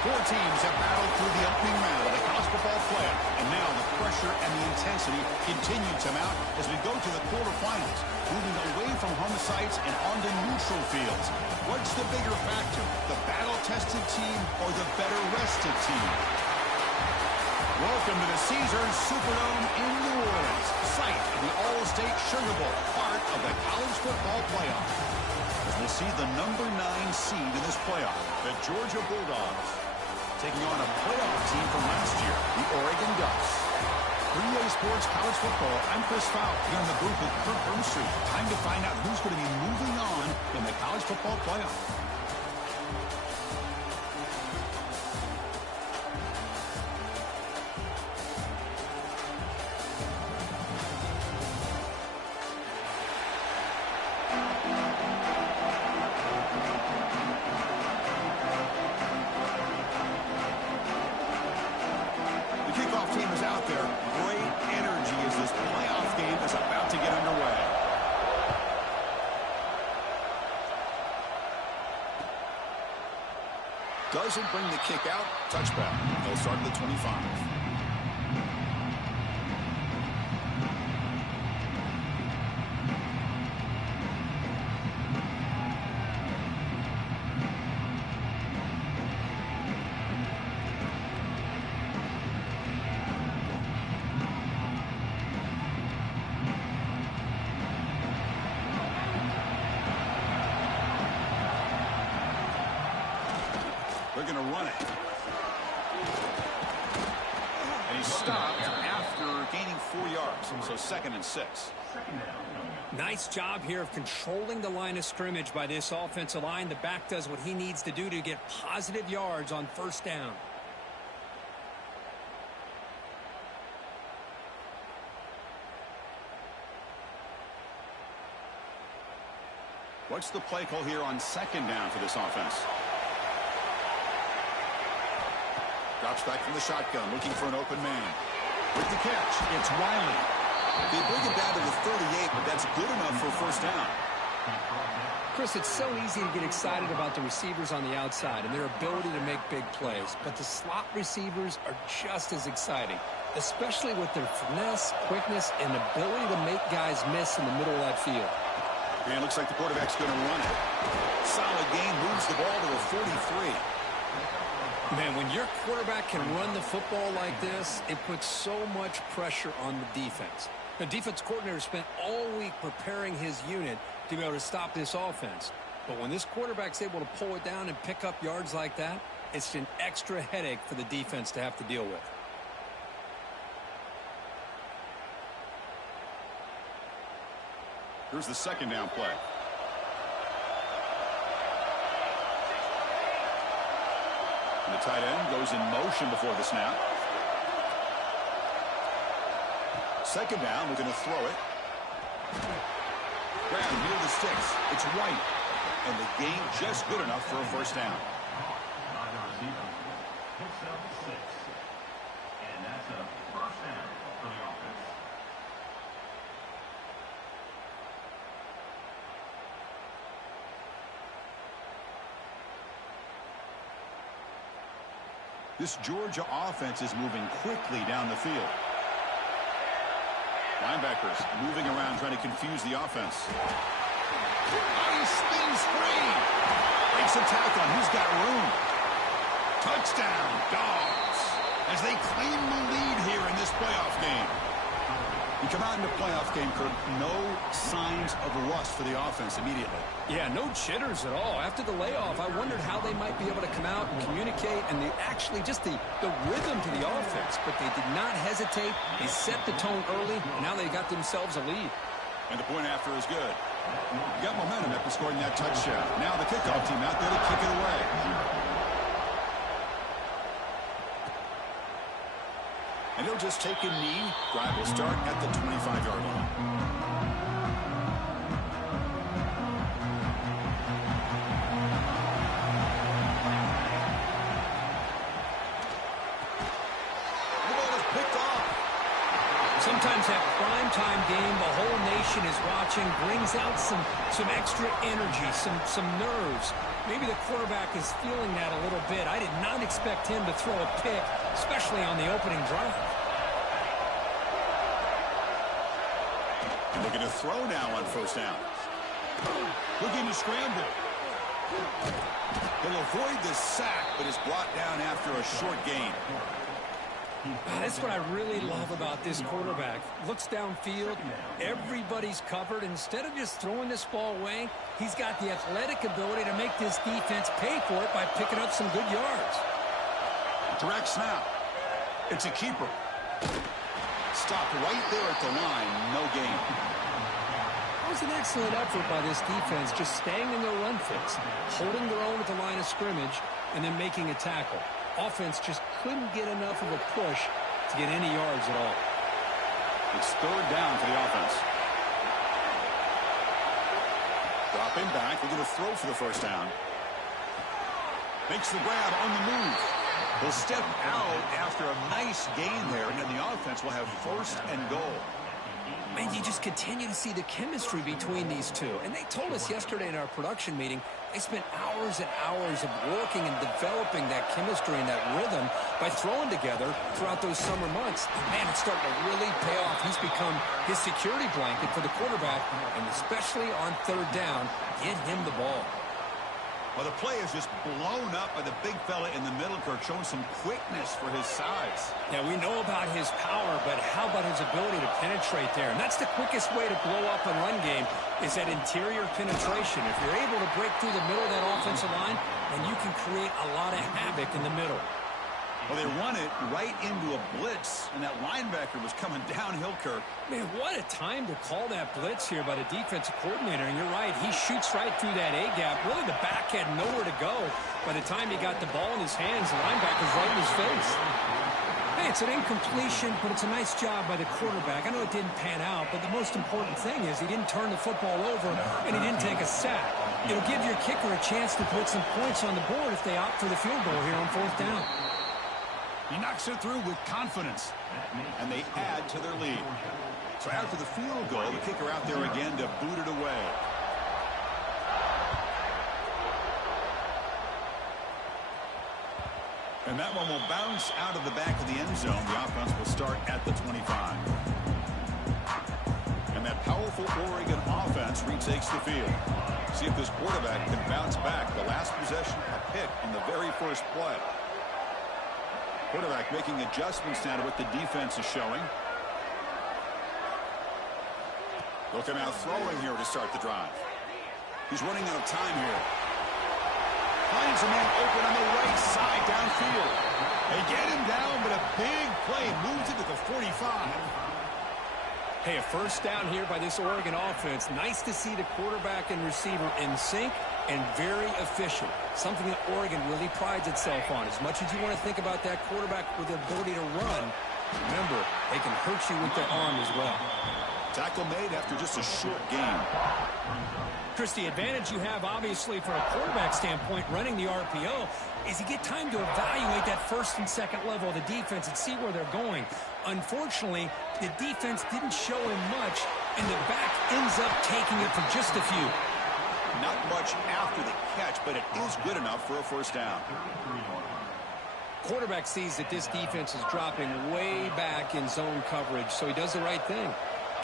Four teams have battled through the opening round of the college football playoff, and now the pressure and the intensity continue to mount as we go to the quarterfinals, moving away from home sites and onto neutral fields. What's the bigger factor, the battle-tested team or the better-rested team? Welcome to the Caesars Superdome in New Orleans, site of the All-State Sugar Bowl, part of the college football playoff. As we'll see the number 9 seed in this playoff, the Georgia Bulldogs, taking on a playoff team from last year, the Oregon Ducks. For EA Sports College Football, I'm Chris Fowl here in the booth with Kurt Burnstreet. Time to find out who's going to be moving on in the college football playoff. Doesn't bring the kick out. Touchback. They'll start at the 25. They're going to run it. And he stopped after gaining 4 yards. So 2nd and 6. Nice job here of controlling the line of scrimmage by this offensive line. The back does what he needs to do to get positive yards on 1st down. What's the play call here on 2nd down for this offense? Drops back from the shotgun, looking for an open man. With the catch, it's Wiley. They bring it down to the 38, but that's good enough for a 1st down. Chris, it's so easy to get excited about the receivers on the outside and their ability to make big plays, but the slot receivers are just as exciting, especially with their finesse, quickness, and ability to make guys miss in the middle of that field. And it looks like the quarterback's going to run it. Solid gain, moves the ball to the 43. Man, when your quarterback can run the football like this, it puts so much pressure on the defense. The defense coordinator spent all week preparing his unit to be able to stop this offense. But when this quarterback's able to pull it down and pick up yards like that, it's an extra headache for the defense to have to deal with. Here's the 2nd down play. And the tight end goes in motion before the snap. 2nd down, we're going to throw it. Grab near the sticks. It's White. And the gain just good enough for a 1st down. And that's a 1st down for the offense. This Georgia offense is moving quickly down the field. Linebackers moving around, trying to confuse the offense. He spins free. Breaks a tackle. He's got room. Touchdown, Dogs, as they claim the lead here in this playoff game. You come out in the playoff game, Kurt, no signs of rust for the offense immediately. Yeah, no jitters at all. After the layoff, I wondered how they might be able to come out and communicate and actually just the rhythm to the offense. But they did not hesitate. They set the tone early, and now they got themselves a lead. And the point after is good. You got momentum after scoring that touchdown. Now the kickoff team out there to kick it away. And he'll just take a knee. Drive will start at the 25-yard line. Sometimes that primetime game. The whole nation is watching. Brings out some extra energy, some nerves. Maybe the quarterback is feeling that a little bit. I did not expect him to throw a pick, especially on the opening drive. Looking to throw now on first down. Looking to scramble. He'll avoid the sack, but is brought down after a short gain. That's what I really love about this quarterback. Looks downfield. Everybody's covered. Instead of just throwing this ball away, he's got the athletic ability to make this defense pay for it by picking up some good yards. Direct snap. It's a keeper. Stopped right there at the line. No gain. It was an excellent effort by this defense, just staying in their run fix, holding their own at the line of scrimmage, and then making a tackle. Offense just couldn't get enough of a push to get any yards at all. It's third down for the offense. Dropping back. They're going to throw for the first down. Makes the grab on the move. He'll step out after a nice gain there, and then the offense will have first and goal. Man, you just continue to see the chemistry between these two. And they told us yesterday in our production meeting, they spent hours and hours of working and developing that chemistry and that rhythm by throwing together throughout those summer months. Man, it's starting to really pay off. He's become his security blanket for the quarterback, and especially on third down, get him the ball. Well, the play is just blown up by the big fella in the middle, Kirk, showing some quickness for his size. Yeah, we know about his power, but how about his ability to penetrate there? And that's the quickest way to blow up a run game, is that interior penetration. If you're able to break through the middle of that offensive line, then you can create a lot of havoc in the middle. Well, they run it right into a blitz, and that linebacker was coming downhill, Kirk. Man, what a time to call that blitz here by the defensive coordinator. And you're right, he shoots right through that A-gap. Really, the back had nowhere to go. By the time he got the ball in his hands, the linebacker's right in his face. Hey, it's an incompletion, but it's a nice job by the quarterback. I know it didn't pan out, but the most important thing is he didn't turn the football over, and he didn't take a sack. It'll give your kicker a chance to put some points on the board if they opt for the field goal here on fourth down. He knocks it through with confidence, and they add to their lead. So after the field goal, the kicker out there again to boot it away. And that one will bounce out of the back of the end zone. The offense will start at the 25. And that powerful Oregon offense retakes the field. See if this quarterback can bounce back. The last possession, a pick in the very first play. Quarterback making adjustments now to what the defense is showing. Looking out throwing here to start the drive. He's running out of time here. Finds a man open on the right side downfield. They get him down, but a big play moves it to the 45. Hey, a first down here by this Oregon offense. Nice to see the quarterback and receiver in sync and very efficient. Something that Oregon really prides itself on. As much as you want to think about that quarterback with the ability to run, remember, they can hurt you with their arm as well. Tackle made after just a short gain. Chris, the advantage you have, obviously, from a quarterback standpoint, running the RPO, is you get time to evaluate that first and second level of the defense and see where they're going. Unfortunately, the defense didn't show him much, and the back ends up taking it for just a few. Not much after the catch, but it is good enough for a first down. Quarterback sees that this defense is dropping way back in zone coverage, so he does the right thing.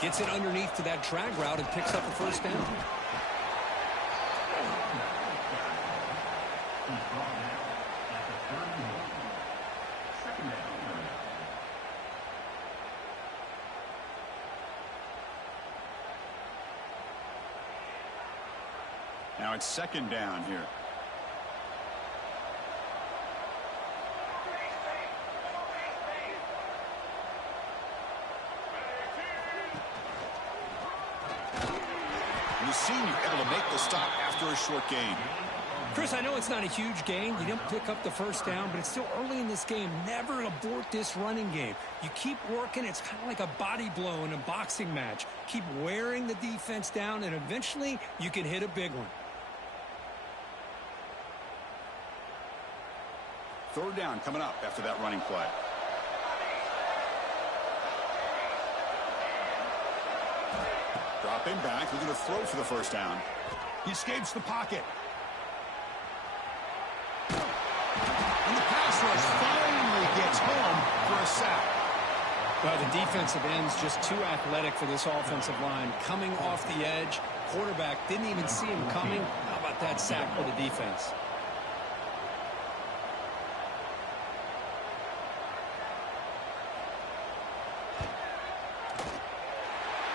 Gets it underneath to that drag route and picks up a first down. Now it's second down here. And the senior able to make the stop after a short gain. Chris, I know it's not a huge gain. You didn't pick up the first down, but it's still early in this game. Never abort this running game. You keep working. It's kind of like a body blow in a boxing match. Keep wearing the defense down, and eventually you can hit a big one. Third down coming up after that running play. Dropping back, looking to throw for the first down. He escapes the pocket. And the pass rush finally gets home for a sack. Well, the defensive end's just too athletic for this offensive line. Coming off the edge, quarterback didn't even see him coming. How about that sack for the defense?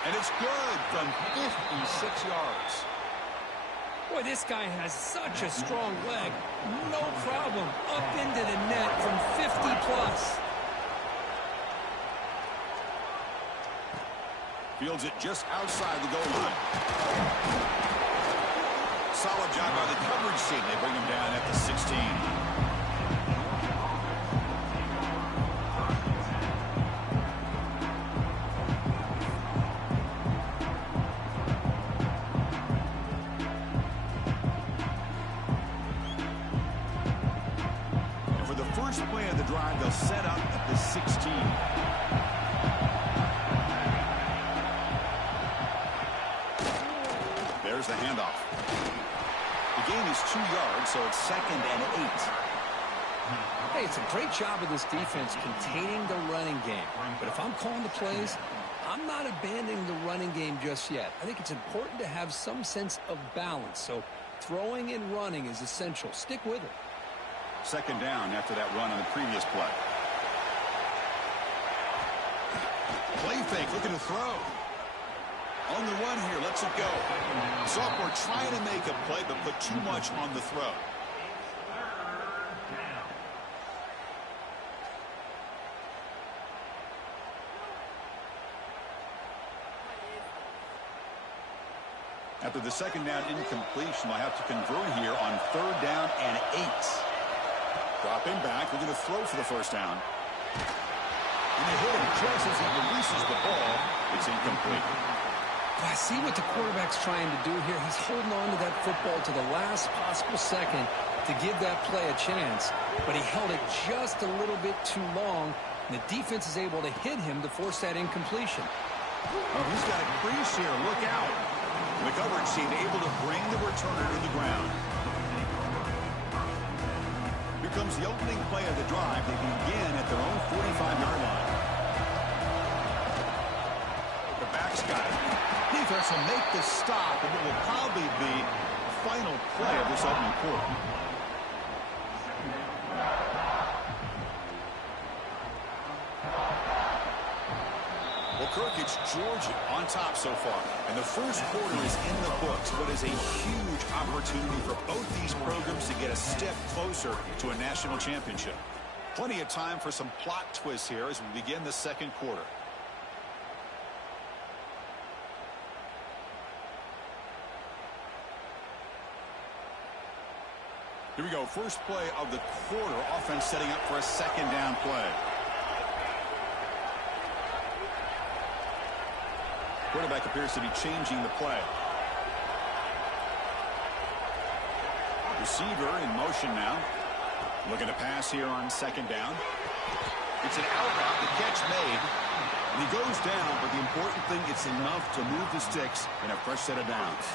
And it's good from 56 yards. Boy, this guy has such a strong leg. No problem. Up into the net from 50+. Fields it just outside the goal line. Solid job by the coverage team. They bring him down at the 16. And for the first play of the drive, they'll set up at the 16. There's the handoff. The gain is 2 yards, so it's 2nd and 8. Hey, it's a great job of this defense containing the running game. But if I'm calling the plays, I'm not abandoning the running game just yet. I think it's important to have some sense of balance. So throwing and running is essential. Stick with it. 2nd down after that run on the previous play. Play fake, looking to throw. On the run here, lets it go. Sophomore trying to make a play, but put too much on the throw. After the 2nd down incompletion, they'll have to convert here on 3rd down and 8. Dropping back, looking to throw for the first down. And they hit him just as he releases the ball. It's incomplete. I see what the quarterback's trying to do here. He's holding on to that football to the last possible second to give that play a chance, but he held it just a little bit too long, and the defense is able to hit him to force that incompletion. Oh, he's got a crease here. Look out. The coverage team able to bring the returner to the ground. Here comes the opening play of the drive. They begin at their own 45-yard line. The back's got it. Defense will make the stop, and it will probably be the final play of this opening quarter. Well, Kirk, it's Georgia on top so far, and the first quarter is in the books. What is a huge opportunity for both these programs to get a step closer to a national championship. Plenty of time for some plot twists here as we begin the 2nd quarter. Here we go. First play of the quarter. Offense setting up for a 2nd down play. Quarterback appears to be changing the play. Receiver in motion now. Looking to pass here on 2nd down. It's an out route. The catch made. And he goes down, but the important thing, it's enough to move the sticks in a fresh set of downs.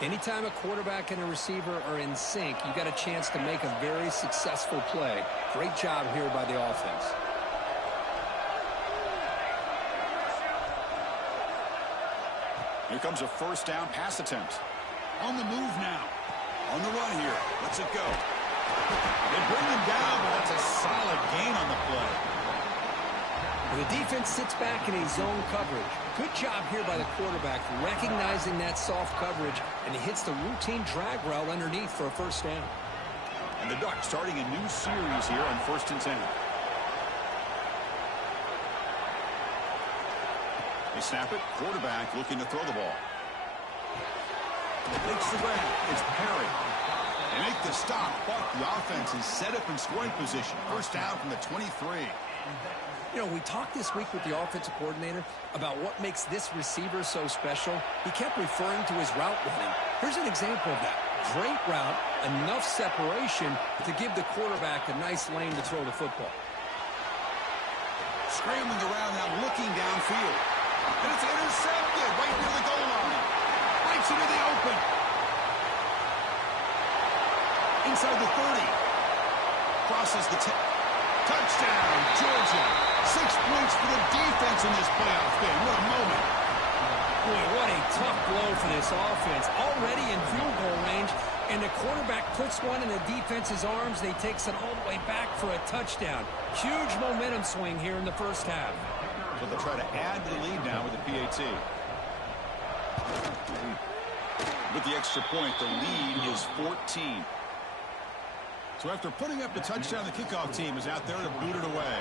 Anytime a quarterback and a receiver are in sync, you got a chance to make a very successful play. Great job here by the offense. Here comes a 1st down pass attempt. On the move now. On the run here. Lets it go. They bring him down, but that's a solid gain on the play. The defense sits back in a zone coverage. Good job here by the quarterback, recognizing that soft coverage, and he hits the routine drag route underneath for a 1st down. And the Ducks starting a new series here on 1st and 10. They snap it. Quarterback looking to throw the ball. Takes the grab. It's Perry. They make the stop, but the offense is set up in scoring position. 1st down from the 23. You know, we talked this week with the offensive coordinator about what makes this receiver so special. He kept referring to his route running. Here's an example of that. Great route, enough separation to give the quarterback a nice lane to throw the football. Scrambling around now, looking downfield. And it's intercepted right near the goal line. Gets into the open. Inside the 30. Crosses the 10. Touchdown, Georgia. 6 points for the defense in this playoff game. What a moment. Boy, what a tough blow for this offense. Already in field goal range, and the quarterback puts one in the defense's arms, and he takes it all the way back for a touchdown. Huge momentum swing here in the first half. So they'll try to add to the lead now with the PAT. With the extra point, the lead is 14. So after putting up the touchdown, the kickoff team is out there to boot it away.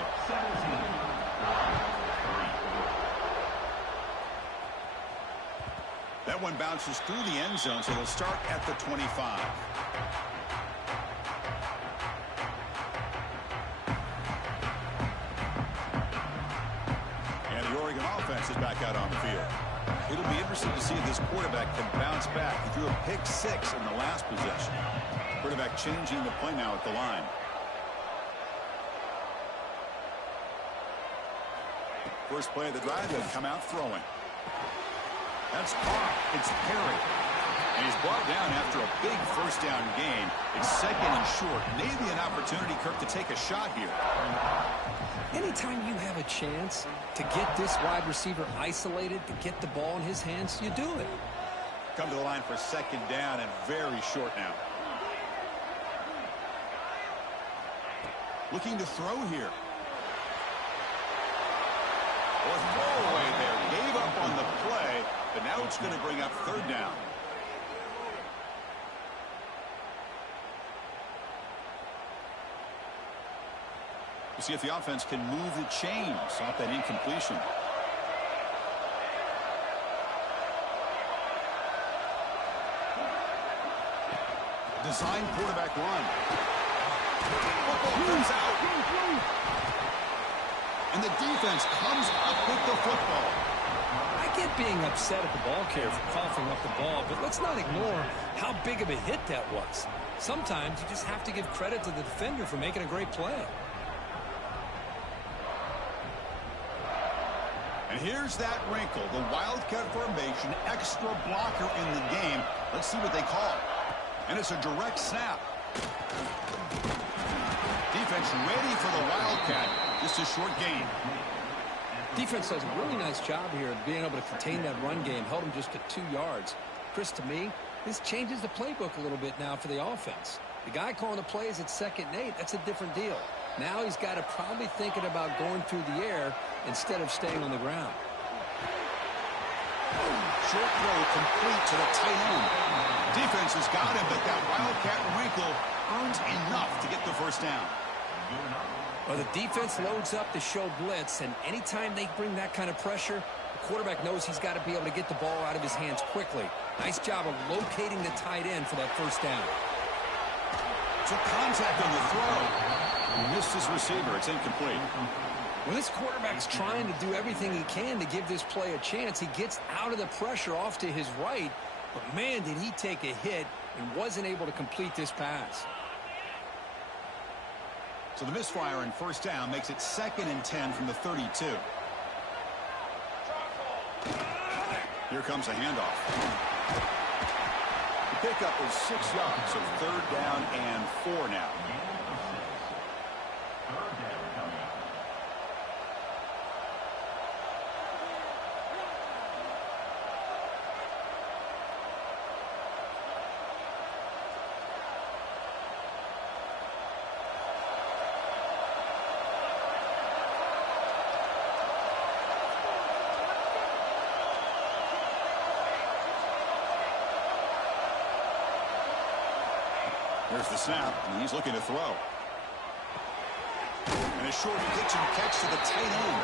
That one bounces through the end zone, so they'll start at the 25. And the Oregon offense is back out on the field. It'll be interesting to see if this quarterback can bounce back. He threw a pick 6 in the last possession. Quarterback changing the play now at the line. First play of the drive, they'll come out throwing. That's caught. It's Perry. And he's brought down after a big first down gain. It's second and short. Maybe an opportunity, Kirk, to take a shot here. Anytime you have a chance to get this wide receiver isolated, to get the ball in his hands, you do it. Come to the line for second down and very short now. Looking to throw here. Well, throwaway there. Gave up on the play, but now it's going to bring up third down. We'll see if the offense can move the chains off that incompletion. Design quarterback run. Football comes out. And the defense comes up with the football. I get being upset at the ball carrier for coughing up the ball, but let's not ignore how big of a hit that was. Sometimes you just have to give credit to the defender for making a great play. And here's that wrinkle, the Wildcat formation, extra blocker in the game. Let's see what they call. And it's a direct snap. Defense ready for the Wildcat. Just a short gain. Defense does a really nice job here of being able to contain that run game, held him just at 2 yards. Chris, to me, this changes the playbook a little bit now for the offense. The guy calling the plays at 2nd and 8, that's a different deal. Now he's got to probably thinking about going through the air instead of staying on the ground. Short throw complete to the tight end. Defense has got him, but that Wildcat wrinkle earns enough to get the first down. Well, the defense loads up to show blitz, and anytime they bring that kind of pressure, the quarterback knows he's got to be able to get the ball out of his hands quickly. Nice job of locating the tight end for that first down. Took contact on the throw. He missed his receiver. It's incomplete. When this quarterback's trying to do everything he can to give this play a chance, he gets out of the pressure off to his right, but man, did he take a hit and wasn't able to complete this pass. So the misfire in first down makes it 2nd and 10 from the 32. Here comes a handoff. The pickup is 6 yards, so 3rd down and 4 now. There's the snap, and he's looking to throw. And a short pitch and catch to the tight end.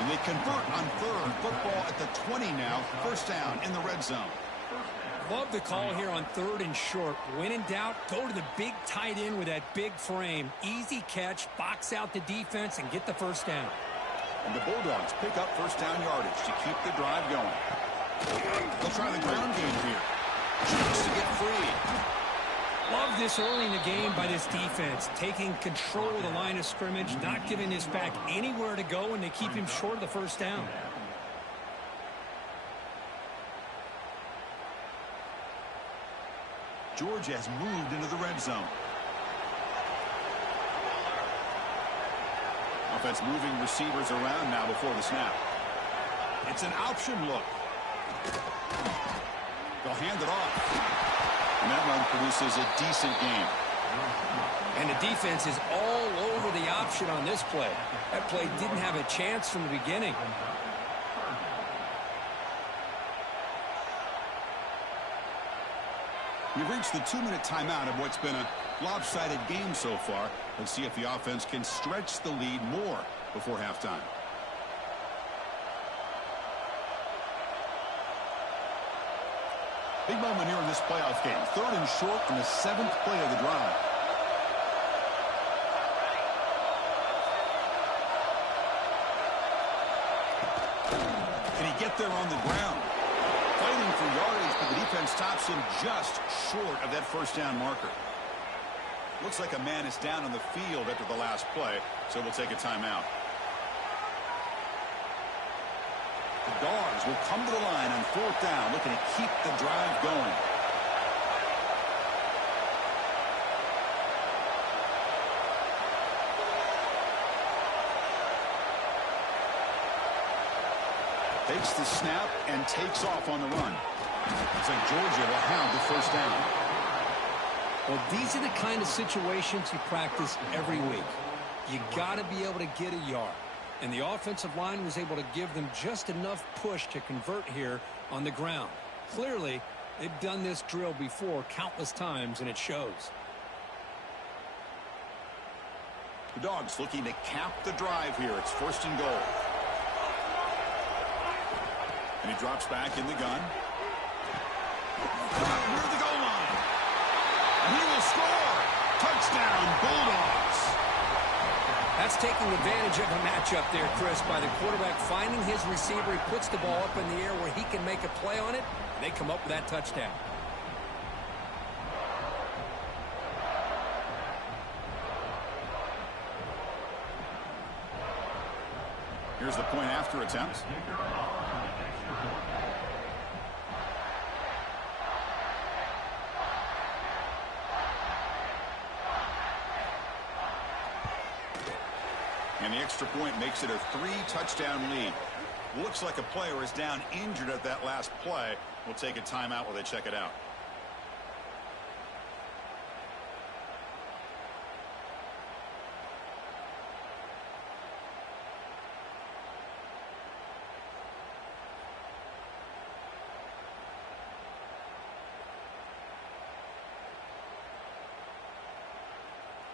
And they convert on 3rd. Football at the 20 now. First down in the red zone. Love the call here on 3rd and short. When in doubt, go to the big tight end with that big frame. Easy catch, box out the defense, and get the first down. And the Bulldogs pick up first down yardage to keep the drive going. They'll try the ground game here. Chance to get free. Love this early in the game by this defense, taking control of the line of scrimmage, not giving this back anywhere to go, and they keep him short of the first down. Georgia has moved into the red zone. Offense moving receivers around now before the snap. It's an option look. They'll hand it off. And that run produces a decent gain. And the defense is all over the option on this play. That play didn't have a chance from the beginning. We've reached the 2-minute timeout of what's been a lopsided game so far. Let's see if the offense can stretch the lead more before halftime. Big moment here in this playoff game. 3rd and short on the 7th play of the drive. Can he get there on the ground? Fighting for yardage, but the defense stops him just short of that first down marker. Looks like a man is down on the field after the last play, so we'll take a timeout. The Dogs will come to the line on 4th down, looking to keep the drive going. Takes the snap and takes off on the run. It's like Georgia will have the first down. Well, these are the kind of situations you practice every week. You got to be able to get a yard. And the offensive line was able to give them just enough push to convert here on the ground. Clearly, they've done this drill before countless times, and it shows. The Dogs looking to cap the drive here. It's 1st and goal. And he drops back in the gun. Near the goal line. And he will score. Touchdown, Bulldogs. That's taking advantage of a matchup there, Chris, by the quarterback finding his receiver. He puts the ball up in the air where he can make a play on it, and they come up with that touchdown. Here's the point after attempt. And the extra point makes it a 3-touchdown lead. Looks like a player is down injured at that last play. We'll take a timeout while they check it out.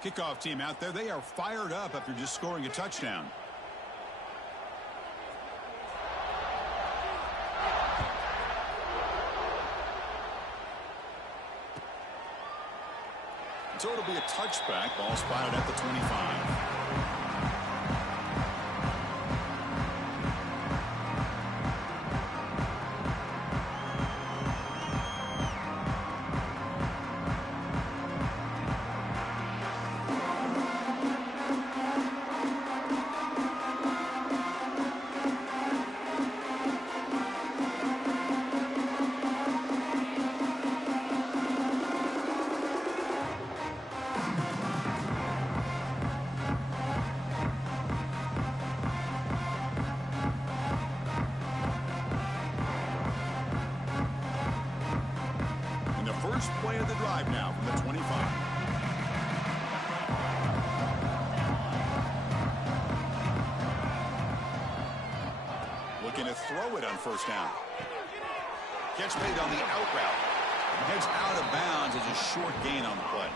Kickoff team out there, they are fired up after just scoring a touchdown. So it'll be a touchback. Ball spotted at the 25. First play of the drive now from the 25. Looking to throw it on 1st down. Catch made on the out route. Heads out of bounds as a short gain on the play.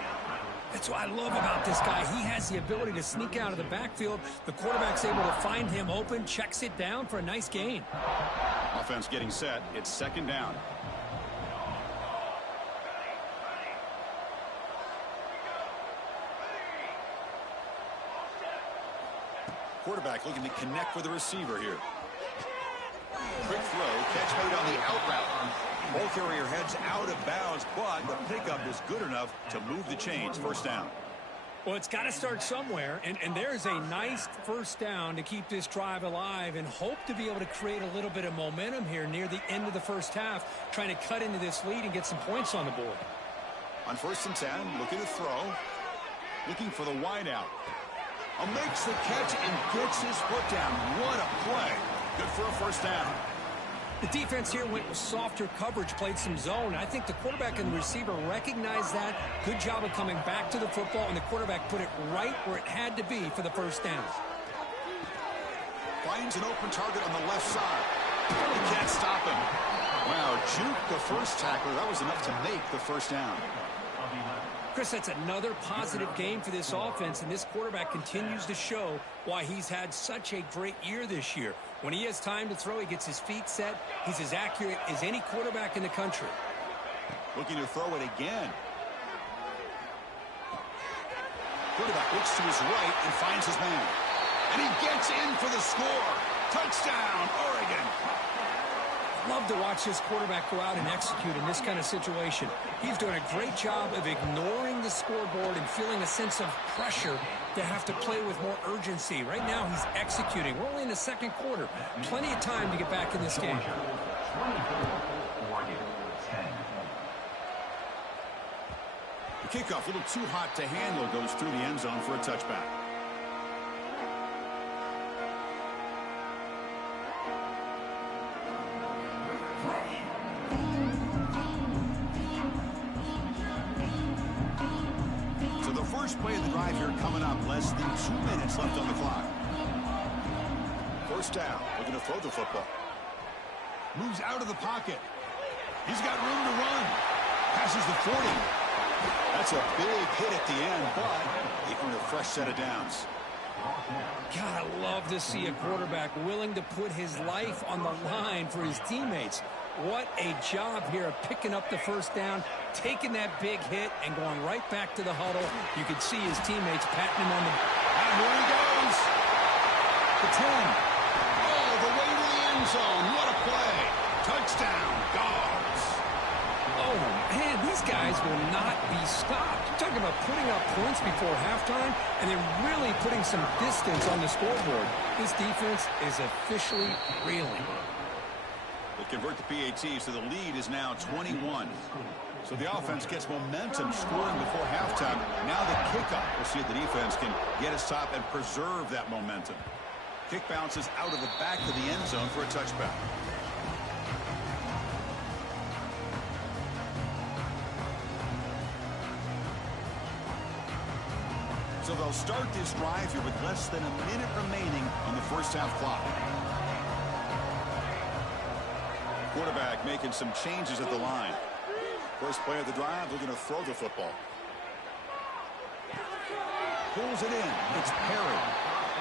That's what I love about this guy. He has the ability to sneak out of the backfield. The quarterback's able to find him open, checks it down for a nice gain. Offense getting set. It's 2nd down. Quarterback looking to connect with the receiver here. Quick throw, catch made on the out route. Ball carrier heads out of bounds, but the pickup is good enough to move the chains. 1st down. Well, it's got to start somewhere, and there's a nice 1st down to keep this drive alive and hope to be able to create a little bit of momentum here near the end of the 1st half, trying to cut into this lead and get some points on the board. On 1st and 10, looking to throw. Looking for the wide out. Makes the catch and gets his foot down. What a play. Good for a first down. The defense here went with softer coverage, played some zone. I think the quarterback and the receiver recognized that. Good job of coming back to the football, and the quarterback put it right where it had to be for the first down. Finds an open target on the left side. He can't stop him. Wow, juke the first tackler. That was enough to make the first down. Chris, that's another positive game for this offense, and this quarterback continues to show why he's had such a great year this year. When he has time to throw, he gets his feet set. He's as accurate as any quarterback in the country. Looking to throw it again. Quarterback looks to his right and finds his man. And he gets in for the score. Touchdown, Oregon. Love to watch this quarterback go out and execute in this kind of situation. He's doing a great job of ignoring the scoreboard and feeling a sense of pressure to have to play with more urgency. Right now, he's executing. We're only in the second quarter. Plenty of time to get back in this game. The kickoff, a little too hot to handle, goes through the end zone for a touchback. Play of the drive here coming up. Less than 2 minutes left on the clock. First down. Looking to throw the football. Moves out of the pocket. He's got room to run. Passes the 40. That's a big hit at the end, but they earn a fresh set of downs. God, I love to see a quarterback willing to put his life on the line for his teammates. What a job here of picking up the first down, taking that big hit, and going right back to the huddle. You could see his teammates patting him on the... And here he goes. The 10. Oh, the way to the end zone. What a play. Touchdown, Dogs. Oh, man, these guys will not be stopped. You're talking about putting up points before halftime and then really putting some distance on the scoreboard. This defense is officially reeling. They convert the PAT, so the lead is now 21. So the offense gets momentum scoring before halftime. Now the kickoff. We'll see if the defense can get a stop and preserve that momentum. Kick bounces out of the back of the end zone for a touchback. So they'll start this drive here with less than a minute remaining on the first half clock. Quarterback making some changes at the line. First play of the drive, looking to throw the football. Pulls it in. It's Perry.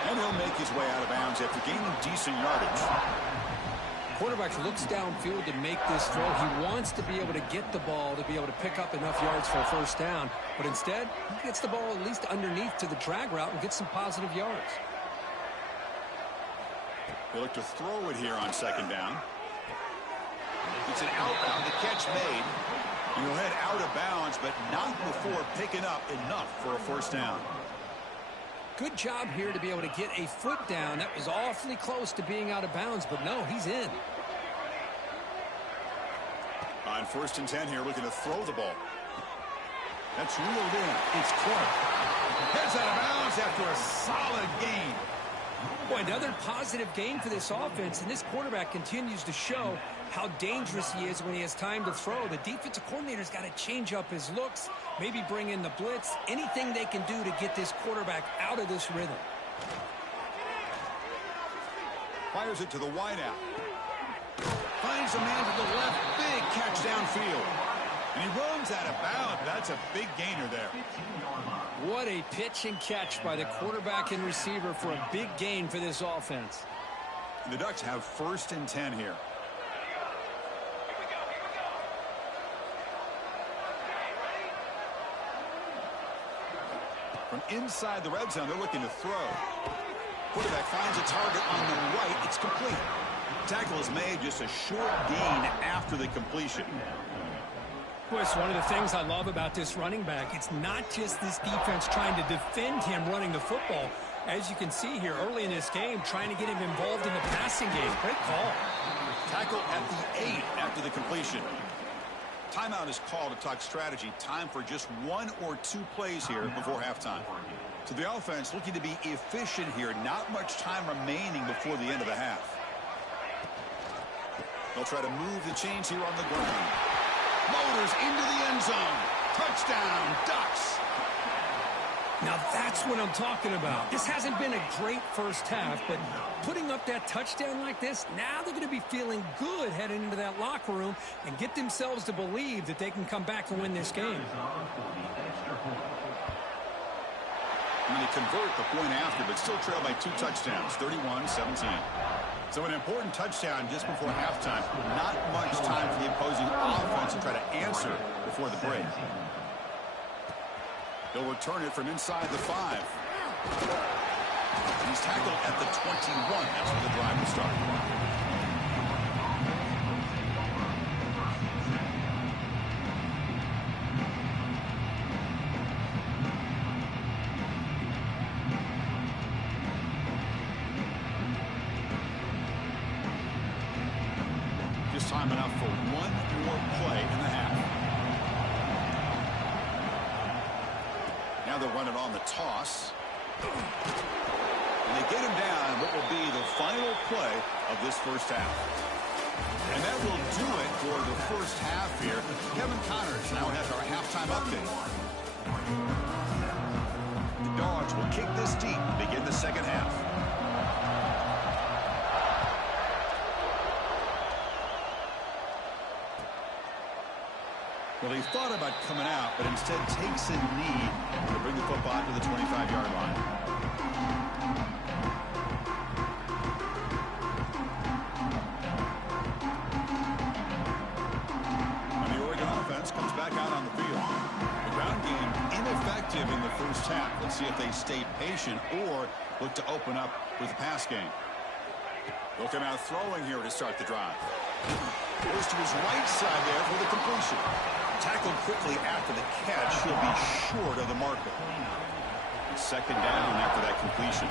And he'll make his way out of bounds after gaining decent yardage. Quarterback looks downfield to make this throw. He wants to be able to get the ball to be able to pick up enough yards for a first down. But instead, he gets the ball at least underneath to the drag route and gets some positive yards. They look to throw it here on second down. It's an outbound, the catch made. He'll head out of bounds, but not before picking up enough for a first down. Good job here to be able to get a foot down. That was awfully close to being out of bounds, but no, he's in. On 1st and 10 here, looking to throw the ball. That's reeled in. It's Clark. Heads out of bounds after a solid gain. Boy, another positive game for this offense, and this quarterback continues to show how dangerous he is when he has time to throw. The defensive coordinator's got to change up his looks, maybe bring in the blitz, anything they can do to get this quarterback out of this rhythm. Fires it to the wideout. Finds a man to the left, big catch downfield. And he runs out of bounds. That's a big gainer there. What a pitch and catch by the quarterback and receiver for a big gain for this offense. The Ducks have 1st and 10 here. From inside the red zone, they're looking to throw. Quarterback finds a target on the right. It's complete. Tackle is made, just a short gain after the completion. Of course, one of the things I love about this running back, it's not just this defense trying to defend him running the football. As you can see here early in this game, trying to get him involved in the passing game. Great call. Tackle at the 8 after the completion. Timeout is called to talk strategy. Time for just 1 or 2 plays here before halftime. So the offense looking to be efficient here. Not much time remaining before the end of the half. They'll try to move the chains here on the ground. Motors into the end zone. Touchdown, Ducks. Now that's what I'm talking about. This hasn't been a great first half, but putting up that touchdown like this, now they're going to be feeling good heading into that locker room and get themselves to believe that they can come back and win this game. And they convert the point after, but still trail by 2 touchdowns, 31-17. So an important touchdown just before halftime. Not much time for the opposing offense to try to answer before the break. They'll return it from inside the 5. And he's tackled at the 21. That's where the drive will start. Just time enough for 1 more play in the half. Now they'll run it on the toss. And they get him down what will be the final play of this first half. And that will do it for the first half here. Kevin Connors now has our halftime update. The Dogs will kick this deep to begin the second half. Well, he thought about coming out, but instead takes a knee to bring the football to the 25-yard line. And the Oregon offense comes back out on the field. The ground game ineffective in the first half. Let's see if they stay patient or look to open up with the pass game. They'll come out throwing here to start the drive. Goes to his right side there for the completion. Tackled quickly after the catch. He'll be short of the marker. Second down after that completion.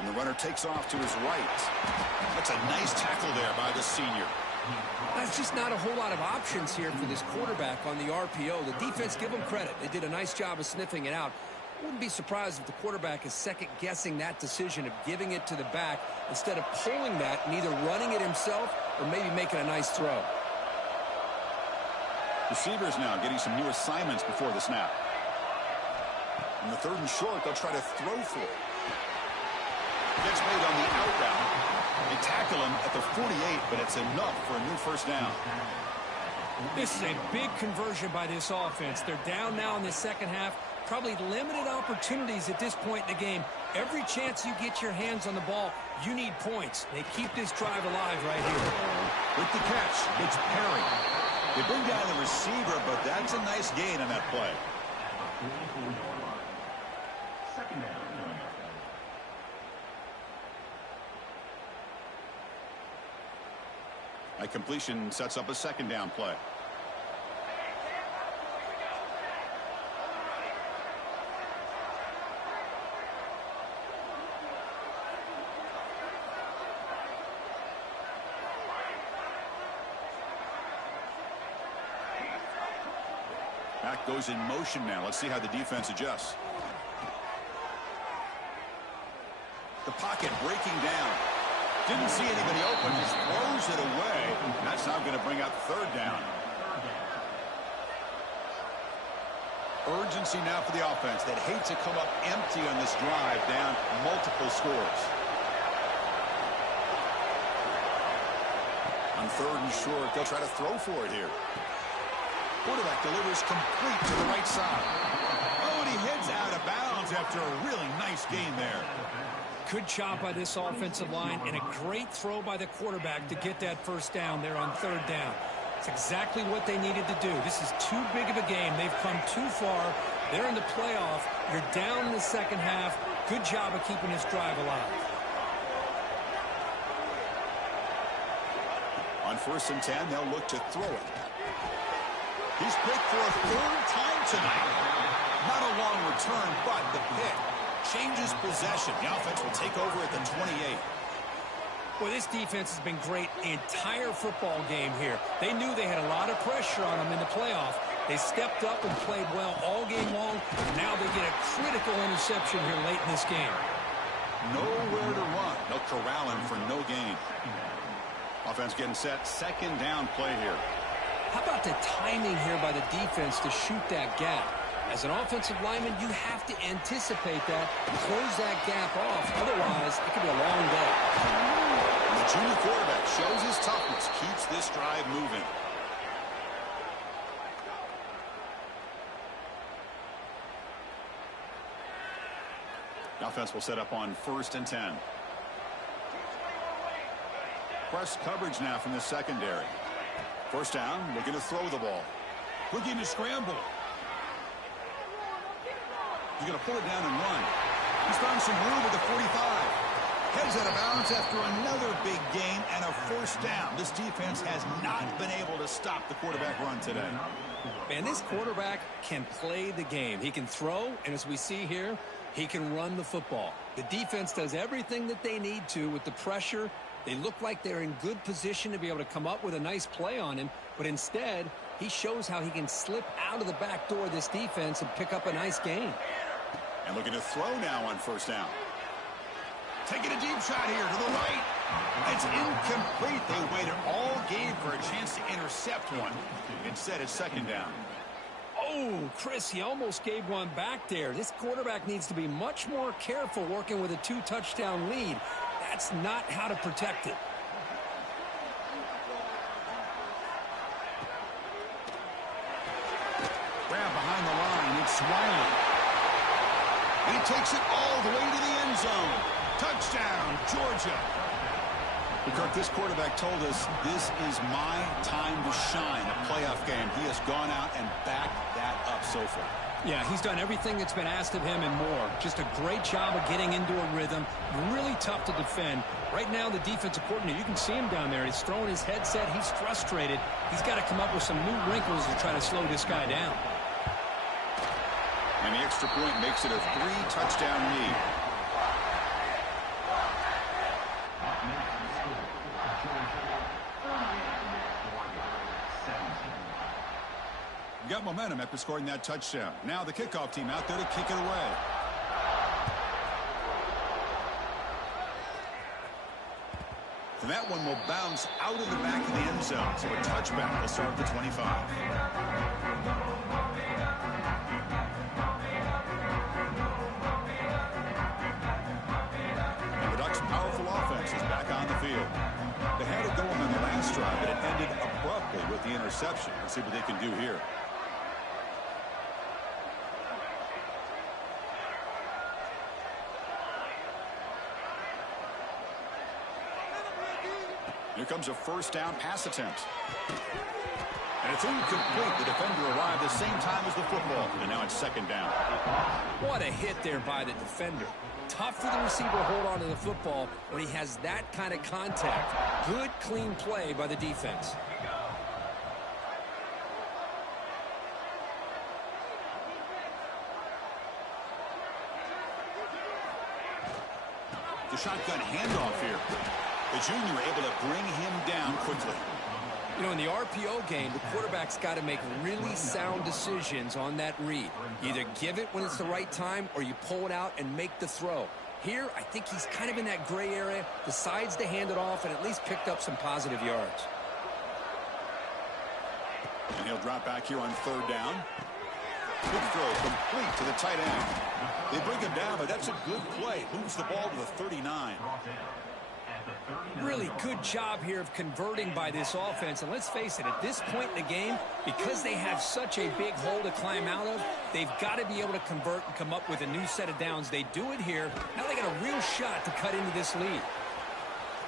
And the runner takes off to his right. That's a nice tackle there by the senior. That's just not a whole lot of options here for this quarterback on the RPO. The defense, give them credit. They did a nice job of sniffing it out. Wouldn't be surprised if the quarterback is second-guessing that decision of giving it to the back instead of pulling that and either running it himself or maybe making a nice throw. Receivers now getting some new assignments before the snap. In the 3rd and short, they'll try to throw for it. Gets made on the out route. They tackle him at the 48, but it's enough for a new first down. This is a big conversion by this offense. They're down now in the second half. Probably limited opportunities at this point in the game. Every chance you get your hands on the ball, you need points. They keep this drive alive right here. With the catch, it's Perry. They bring down the receiver, but that's a nice gain on that play. Second down. That completion sets up a second down play. Back goes in motion now. Let's see how the defense adjusts. The pocket breaking down. Didn't see anybody open, just throws it away. That's now going to bring up 3rd down. Urgency now for the offense that hates to come up empty on this drive, down multiple scores. On 3rd and short, they'll try to throw for it here. Quarterback delivers complete to the right side. Oh, and he heads out of bounds after a really nice gain there. Good job by this offensive line and a great throw by the quarterback to get that first down there on 3rd down. It's exactly what they needed to do. This is too big of a game. They've come too far. They're in the playoff. You're down in the second half. Good job of keeping this drive alive. On 1st and 10, they'll look to throw it. He's picked for a 3rd time tonight. Not a long return, but the pick. changes possession. The offense will take over at the 28. Well, this defense has been great the entire football game here. They knew they had a lot of pressure on them in the playoff. They stepped up and played well all game long. Now they get a critical interception here late in this game. Nowhere to run. They'll corral him for no gain. Offense getting set. Second down play here. How about the timing here by the defense to shoot that gap? As an offensive lineman, you have to anticipate that, close that gap off. Otherwise, it could be a long day. The junior quarterback shows his toughness, keeps this drive moving. The offense will set up on 1st and 10. Press coverage now from the secondary. First down, looking to throw the ball. Looking to scramble. He's going to pull it down and run. He's found some room at the 45. Heads out of bounds after another big gain and a first down. This defense has not been able to stop the quarterback run today. Man, this quarterback can play the game. He can throw, and as we see here, he can run the football. The defense does everything that they need to with the pressure. They look like they're in good position to be able to come up with a nice play on him, but instead, he shows how he can slip out of the back door of this defense and pick up a nice gain. And looking to throw now on first down. Taking a deep shot here to the right. It's incomplete. They waited all game for a chance to intercept one. Instead, it's second down. Oh, Chris, he almost gave one back there. This quarterback needs to be much more careful working with a 2-touchdown lead. That's not how to protect it. Grab behind the line. It's Wiley. He takes it all the way to the end zone. Touchdown, Georgia. Kirk, this quarterback told us this is my time to shine. A playoff game. He has gone out and backed that up so far. Yeah, he's done everything that's been asked of him and more. Just a great job of getting into a rhythm. Really tough to defend. Right now, the defensive coordinator, you can see him down there. He's throwing his headset. He's frustrated. He's got to come up with some new wrinkles to try to slow this guy down. And the extra point makes it a 3-touchdown lead. Got momentum after scoring that touchdown. Now the kickoff team out there to kick it away. And that one will bounce out of the back of the end zone. So a touchback will start at the 25. And the Ducks' powerful offense is back on the field. They had it going on the last drive, but it ended abruptly with the interception. Let's see what they can do here. Here comes a first down pass attempt. And it's incomplete. The defender arrived the same time as the football. And now it's second down. What a hit there by the defender. Tough for the receiver to hold on to the football when he has that kind of contact. Good, clean play by the defense. The shotgun handoff here. The junior able to bring him down quickly. You know, in the RPO game, the quarterback's got to make really sound decisions on that read. Either give it when it's the right time or you pull it out and make the throw. Here, I think he's kind of in that gray area, decides to hand it off and at least picked up some positive yards. And he'll drop back here on third down. Good throw, complete to the tight end. They bring him down, but that's a good play. Moves the ball to the 39. Really good job here of converting by this offense. And let's face it, at this point in the game, because they have such a big hole to climb out of, they've got to be able to convert and come up with a new set of downs. They do it here. Now they got a real shot to cut into this lead.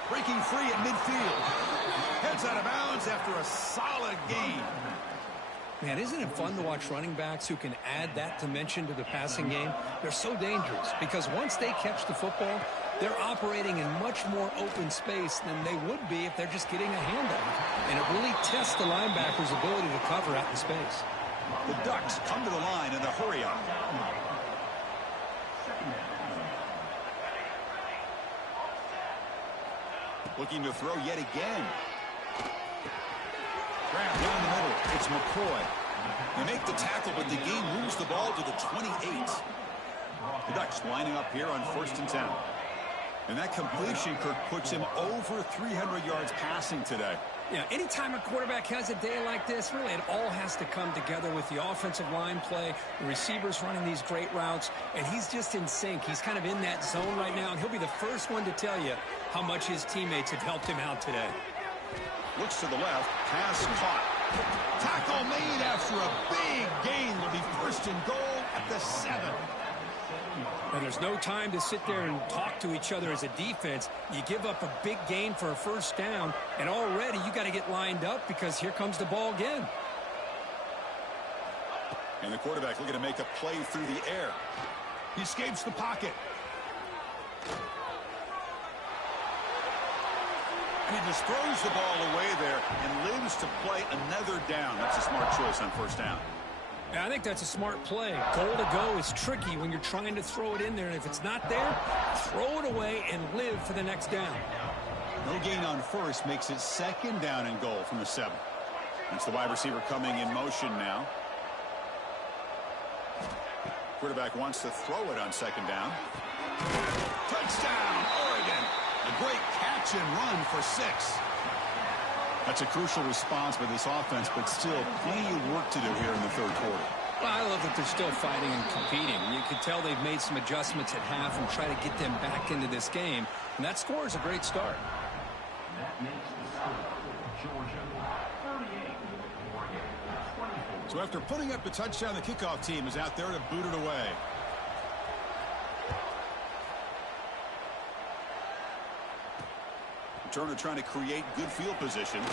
Breaking free at midfield. Heads out of bounds after a solid gain. Man, isn't it fun to watch running backs who can add that dimension to the passing game? They're so dangerous because once they catch the football, they're operating in much more open space than they would be if they're just getting a handoff. And it really tests the linebacker's ability to cover out in space. The Ducks come to the line in the hurry-up. Looking to throw yet again. Grab down the middle. It's McCoy. They make the tackle, but the game moves the ball to the 28. The Ducks lining up here on 1st and 10. And that completion, Kirk, puts him over 300 yards passing today. Yeah, anytime a quarterback has a day like this, really it all has to come together with the offensive line play, the receivers running these great routes, and he's just in sync. He's kind of in that zone right now, and he'll be the first one to tell you how much his teammates have helped him out today. Looks to the left, pass caught. Tackle made after a big gain. Will be 1st and goal at the 7. And there's no time to sit there and talk to each other as a defense. You give up a big gain for a 1st down, and already you got to get lined up because here comes the ball again. And the quarterback looking to make a play through the air. He escapes the pocket. And he just throws the ball away there and lives to play another down. That's a smart choice on 1st down. Yeah, I think that's a smart play. Goal to go is tricky when you're trying to throw it in there. And if it's not there, throw it away and live for the next down. No gain on 1st makes it 2nd down and goal from the 7. It's the wide receiver coming in motion now. Quarterback wants to throw it on 2nd down. Touchdown, Oregon. A great catch and run for 6. That's a crucial response by this offense, but still plenty of work to do here in the 3rd quarter. Well, I love that they're still fighting and competing. You can tell they've made some adjustments at half and try to get them back into this game. And that score is a great start. That makes the score Georgia 38, Oregon 24. So after putting up the touchdown, the kickoff team is out there to boot it away. Turner trying to create good field position.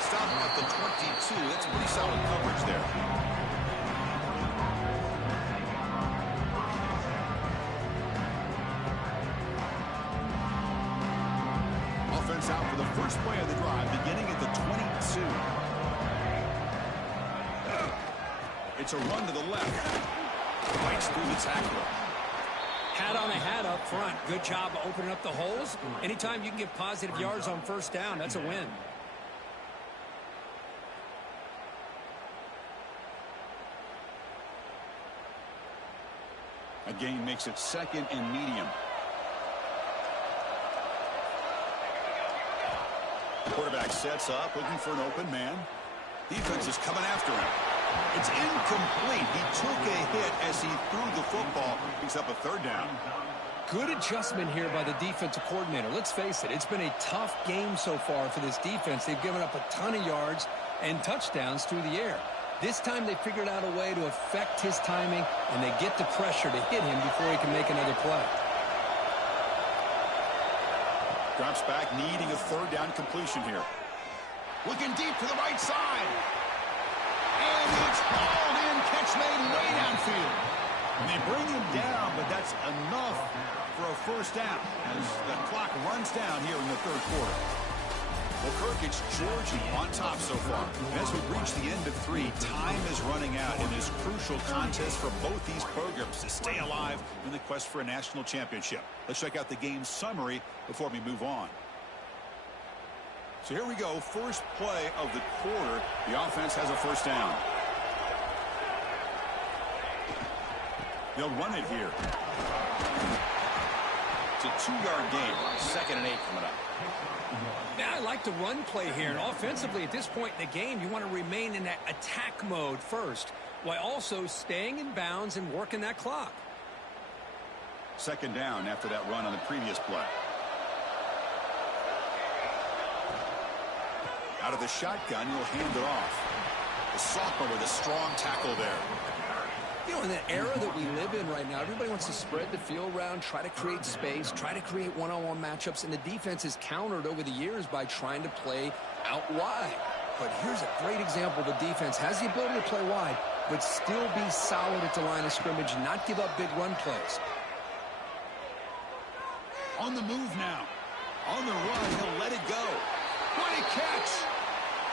Stop at the 22. That's pretty solid coverage there. Offense out for the first play of the drive, beginning at the 22. It's a run to the left. Bites through the tackler. Hat on a hat up front. Good job of opening up the holes. Anytime you can get positive yards on 1st down, that's a win. A gain makes it 2nd and medium. Quarterback sets up, looking for an open man. Defense is coming after him. It's incomplete. He took a hit as he threw the football. Picks up a 3rd down. Good adjustment here by the defensive coordinator. Let's face it, it's been a tough game so far for this defense. They've given up a ton of yards and touchdowns through the air. This time they figured out a way to affect his timing, and they get the pressure to hit him before he can make another play. Drops back, needing a 3rd down completion here. Looking deep to the right side. And it's hauled in, catch made way downfield. And they bring him down, but that's enough for a 1st down as the clock runs down here in the 3rd quarter. Well, Kirk, it's Georgia on top so far. And as we reach the end of 3, time is running out in this crucial contest for both these programs to stay alive in the quest for a national championship. Let's check out the game summary before we move on. So here we go, first play of the quarter. The offense has a 1st down. They'll run it here. It's a 2-yard gain. 2nd and 8 coming up. Now, I like the run play here. And offensively, at this point in the game, you want to remain in that attack mode first, while also staying in bounds and working that clock. 2nd down after that run on the previous play. Out of the shotgun, he'll hand it off. The sophomore with a strong tackle there. You know, in the era that we live in right now, everybody wants to spread the field around, try to create space, try to create one-on-one matchups, and the defense is countered over the years by trying to play out wide. But here's a great example. The defense has the ability to play wide, but still be solid at the line of scrimmage and not give up big run plays. On the move now. On the run, he'll let it go. What a catch!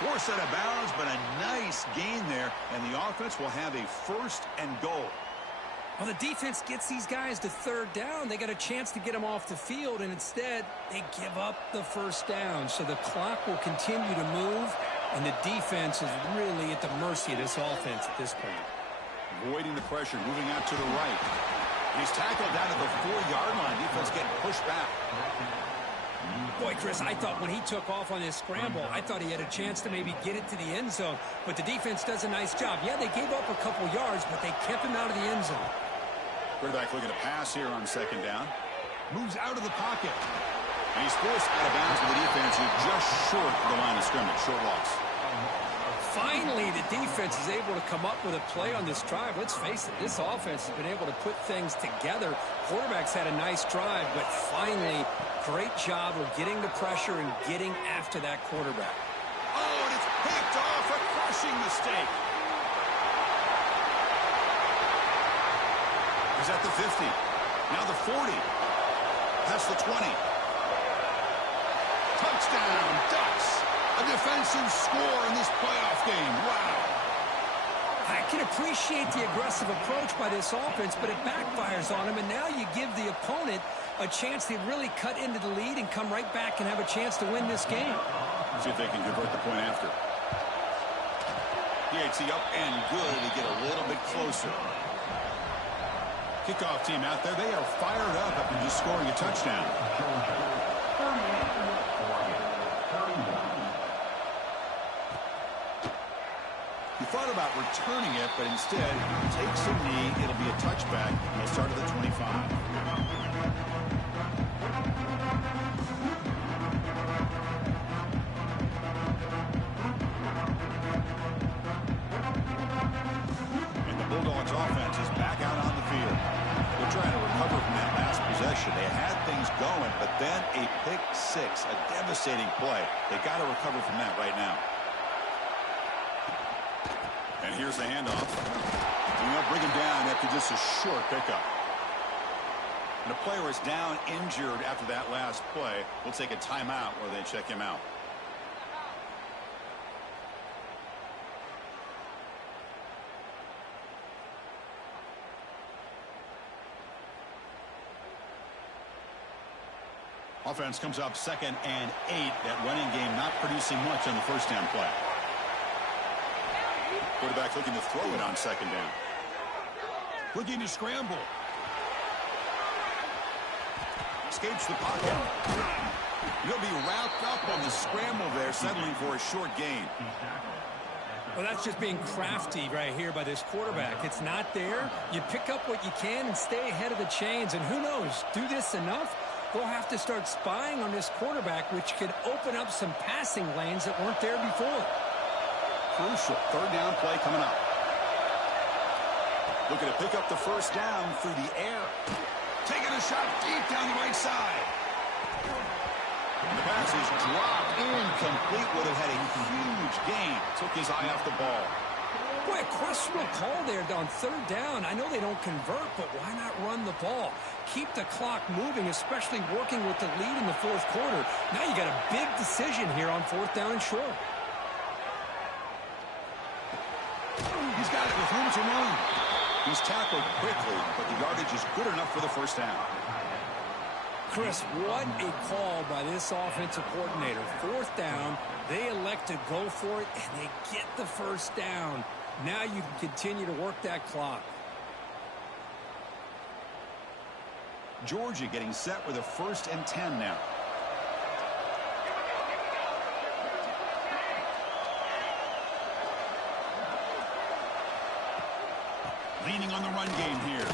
Forced out of bounds, but a nice gain there, and the offense will have a 1st and goal. Well, the defense gets these guys to third down. They got a chance to get them off the field, and instead they give up the first down. So the clock will continue to move, and the defense is really at the mercy of this offense at this point. Avoiding the pressure, moving out to the right. And he's tackled down at the 4-yard line. Defense getting pushed back. Boy, Chris, I thought when he took off on his scramble, I thought he had a chance to maybe get it to the end zone. But the defense does a nice job. Yeah, they gave up a couple yards, but they kept him out of the end zone. Quarterback looking to pass here on second down. Moves out of the pocket. And he's forced out of bounds with the defense who's just short of the line of scrimmage. Short loss. Finally, the defense is able to come up with a play on this drive. Let's face it, this offense has been able to put things together. Quarterback's had a nice drive, but finally, great job of getting the pressure and getting after that quarterback. Oh, and it's picked off. A crushing mistake. He's at the 50. Now the 40. That's the 20. Touchdown, Ducks. A defensive score in this playoff game. Wow. I can appreciate the aggressive approach by this offense, but it backfires on them, and now you give the opponent a chance to really cut into the lead and come right back and have a chance to win this game. See if they can convert the point after. DHC up and good to get a little bit closer. Kickoff team out there. They are fired up after just scoring a touchdown. He thought about returning it, but instead takes a knee. It'll be a touchback. He'll start at the 25. And the Bulldogs offense is back out on the field. They're trying to recover from that last possession. They had things going, but then a pick six, a devastating play. They got to recover from that right now. And here's the handoff. And they'll bring him down after just a short pickup. And a player is down injured after that last play. We'll take a timeout where they check him out. Offense comes up 2nd and 8. That running game not producing much on the first down play. Quarterback looking to throw it on 2nd down. Looking to scramble. Escapes the pocket. He'll be wrapped up on the scramble there, settling for a short gain. Well, that's just being crafty right here by this quarterback. It's not there. You pick up what you can and stay ahead of the chains. And who knows, do this enough, they'll have to start spying on this quarterback, which could open up some passing lanes that weren't there before. Crucial 3rd down play coming up. Looking to pick up the first down through the air. Taking a shot deep down the right side. And the pass is dropped incomplete. Would have had a huge gain. Took his eye off the ball. Boy, a questionable call there on 3rd down. I know they don't convert, but why not run the ball? Keep the clock moving, especially working with the lead in the 4th quarter. Now you got a big decision here on 4th down and short. He's got it with room to run. He's tackled quickly, but the yardage is good enough for the first down. Chris, what a call by this offensive coordinator. 4th down, they elect to go for it, and they get the first down. Now you can continue to work that clock. Georgia getting set with a 1st and 10 now. Leaning on the run game here.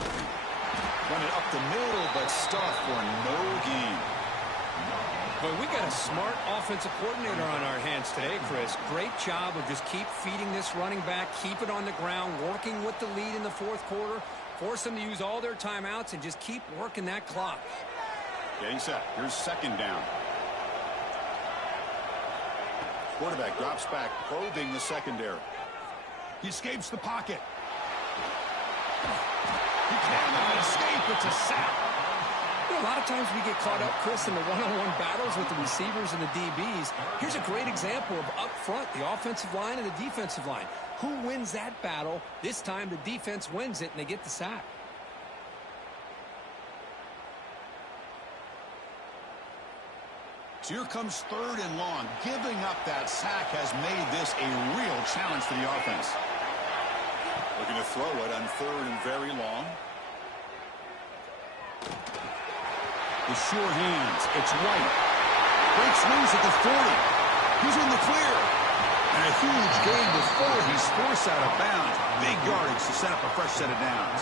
Run it up the middle, but stuffed for no gain. But we got a smart offensive coordinator on our hands today, Chris. Great job of just keep feeding this running back, keep it on the ground, working with the lead in the 4th quarter, force them to use all their timeouts, and just keep working that clock. Getting set. Here's 2nd down. Quarterback drops back, probing the secondary. He escapes the pocket. He cannot escape. It's a sack. You know, a lot of times we get caught up, Chris, in the one-on-one battles with the receivers and the DBs. Here's a great example of up front, the offensive line and the defensive line. Who wins that battle? This time the defense wins it, and they get the sack. So here comes 3rd and long. Giving up that sack has made this a real challenge for the offense. Looking to throw it on 3rd and very long. The sure hands. It's White. Breaks loose at the 40. He's in the clear. And a huge gain before he's forced out of bounds. Big yardage to set up a fresh set of downs.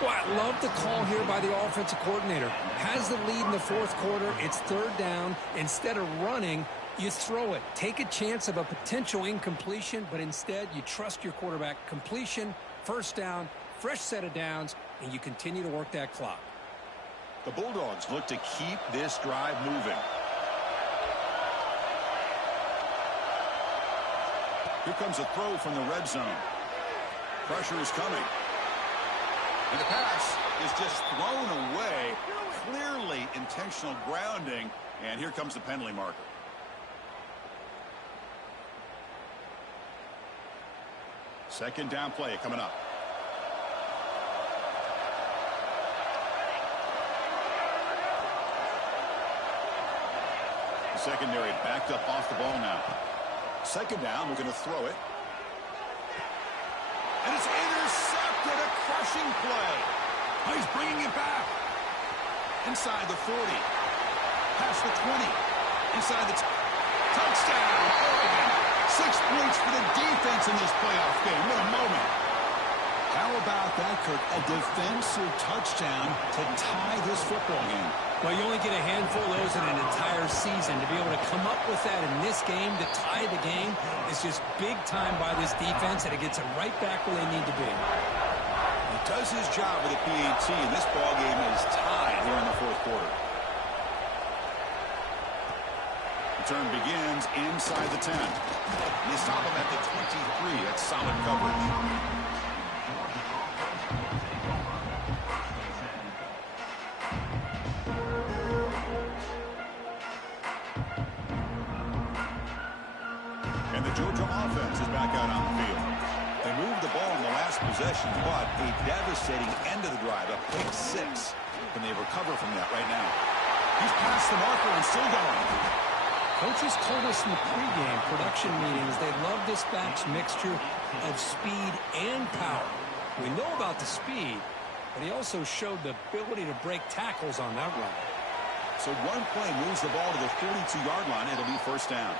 Well, I love the call here by the offensive coordinator. Has the lead in the 4th quarter. It's 3rd down. Instead of running, you throw it. Take a chance of a potential incompletion, but instead you trust your quarterback. Completion, 1st down, fresh set of downs, and you continue to work that clock. The Bulldogs look to keep this drive moving. Here comes a throw from the red zone. Pressure is coming. And the pass is just thrown away. Clearly intentional grounding. And here comes the penalty marker. Second down play coming up. The secondary backed up off the ball now. Second down, we're going to throw it. And it's intercepted, a crushing play. Oh, he's bringing it back. Inside the 40. Past the 20. Inside the touchdown, Oregon. 6 points for the defense in this playoff game. What a moment. How about that, Kirk? A defensive touchdown to tie this football game. Well, you only get a handful of those in an entire season. To be able to come up with that in this game to tie the game is just big time by this defense, and it gets them right back where they need to be. He does his job with a PAT, and this ball game is tied here in the 4th quarter. Return begins inside the 10. They stop him at the 23. That's solid coverage. And the Georgia offense is back out on the field. They moved the ball in the last possession, but a devastating end of the drive, a pick 6. Can they recover from that right now? He's past the marker and still going. Coaches told us in the pregame production meetings they love this back's mixture of speed and power. We know about the speed, but he also showed the ability to break tackles on that run. So one play moves the ball to the 42-yard line. It'll be 1st down.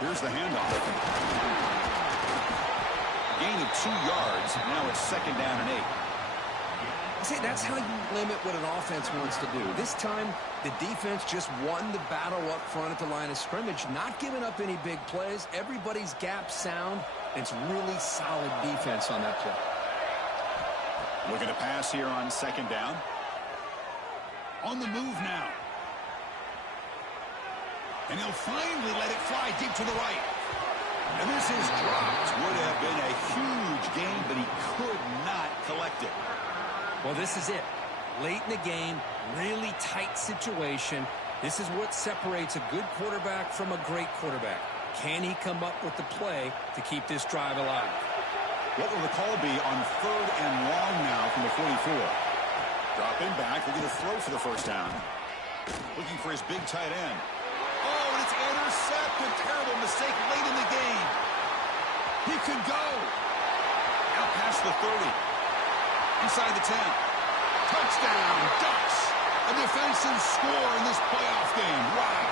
Here's the handoff. Gain of 2 yards. Now it's 2nd down and 8. See, that's how you limit what an offense wants to do. This time, the defense just won the battle up front at the line of scrimmage, not giving up any big plays. Everybody's gap sound. It's really solid defense on that play. Looking to pass here on 2nd down. On the move now. And he'll finally let it fly deep to the right. And this is dropped. Would have been a huge gain, but he could not collect it. Well, this is it. Late in the game, really tight situation. This is what separates a good quarterback from a great quarterback. Can he come up with the play to keep this drive alive? What will the call be on 3rd and long now from the 44? Dropping back, looking to throw for the 1st down. Looking for his big tight end. Oh, and it's intercepted. Terrible mistake late in the game. He could go. Out past the 30. Inside the 10. Touchdown, Ducks. A defensive score in this playoff game. Wow.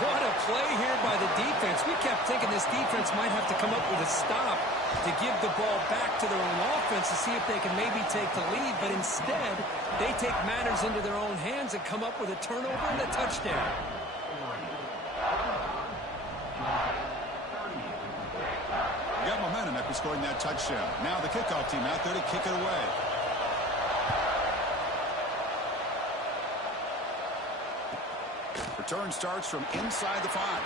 What a play here by the defense. We kept thinking this defense might have to come up with a stop to give the ball back to their own offense to see if they can maybe take the lead. But instead, they take matters into their own hands and come up with a turnover and a touchdown. Got momentum after scoring that touchdown. Now the kickoff team out there to kick it away. Return starts from inside the 5.